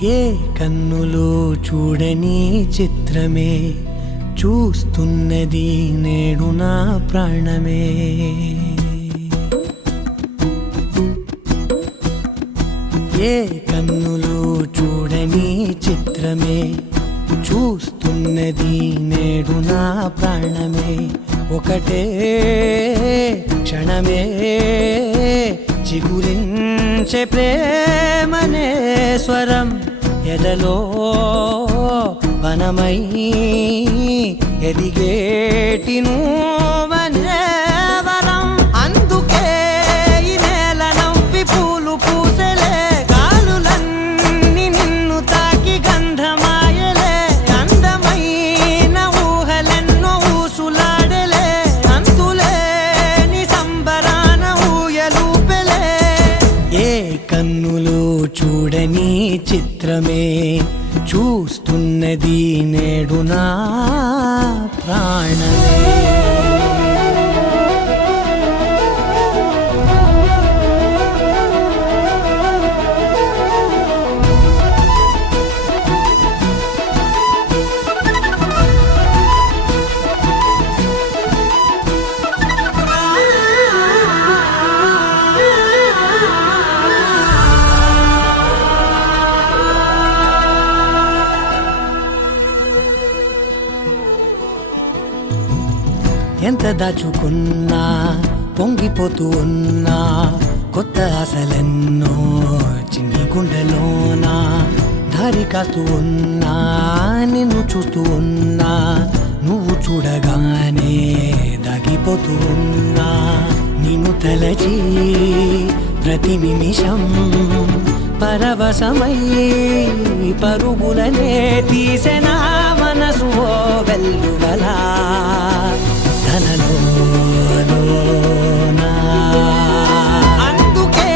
ఏ కన్నులు చూడని చిత్రమే చూస్తున్నది నేడు నా ప్రాణమే. ఏ కన్నులు చూడని చిత్రమే చూస్తున్నది నేడు నా ప్రాణమే. ఒకటే క్షణమే చిగురించే ప్రేమనే స్వరం ఎదలో వనమై ఎదిగేటి నువ్వనే వరం. అందుకే ఈ నేల నవ్వి పూలు పూసెలే, గాలులన్నీ నిన్ను తాకి గంధమాయలే. అందమైన ఊహలెన్నో ఊసులాడలే, అంతులేని సంబరాన ఊయలూపెలే. ఏ కన్నులు చూడని చిత్రమే చూస్తున్నది నేడు నా ప్రాణమే. ఎంత దాచుకున్నా పొంగిపోతూ ఉన్నా, కొత్త ఆశలెన్నో చిన్ని గుండెలోనా. దారి కాస్తూ ఉన్నా, నిన్ను చూస్తూ ఉన్నా, నువ్వు చూడగానే దాగిపోతూ ఉన్నా. నిన్ను తలచి ప్రతి నిమిషం పరవశమై పరుగులనే తీసెనా మనసు ఓ వెల్లువలా. అందుకే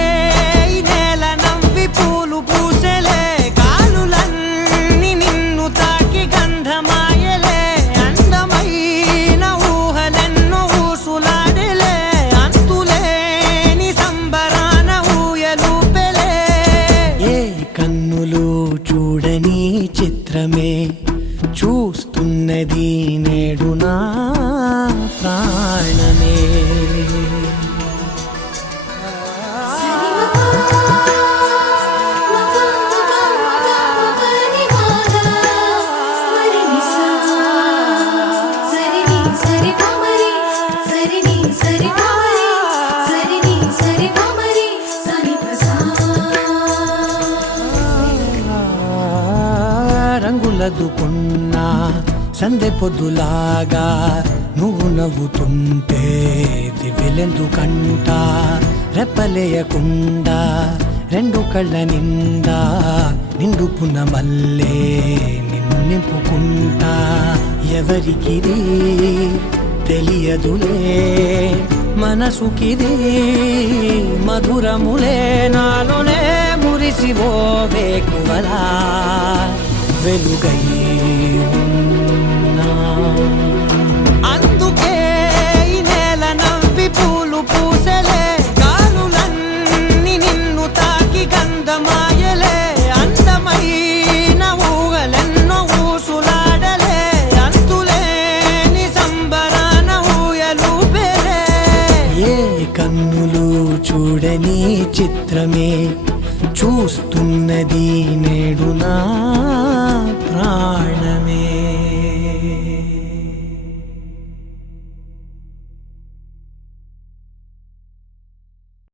ఈ నేల నవ్వి పూలు పూసెలే, గాలులన్నీ నిన్ను తాకి గంధమాయలే. అందమైన ఊహలెన్నో ఊసులాడలే, అంతులేని సంబరాన ఊయలూపెలే. ఏ కన్నులు చూడని చిత్రమే చూస్తున్నది నేడు నా ప్రాణమే. రంగులదుకున్నా సందె పొద్దులాగా నువ్వు నవ్వుతుంటే దివ్యలెందుకంట. రెప్పలేయకుండా రెండు కళ్ళ నిండా నిండుకున్న మల్లే నిన్ను నింపుకుంటా. ఎవరికిది తెలియదులే మనసుకిది మధురములే, నాలోనే మురిసివో వేకువలా వెలుగై ఉన్నా. అందుకే ఈ నేల నవ్వి పూలు పూసెలే, గాలులన్నీ నిన్ను తాకి గంధమాయలే. అందమైన ఊహలెన్నో ఊసులాడలే, అంతులేని సంబరాన ఊయలూపెలే. ఏ కన్నులు చూడని చిత్రమే చూస్తున్నది నేడు నా ప్రాణ.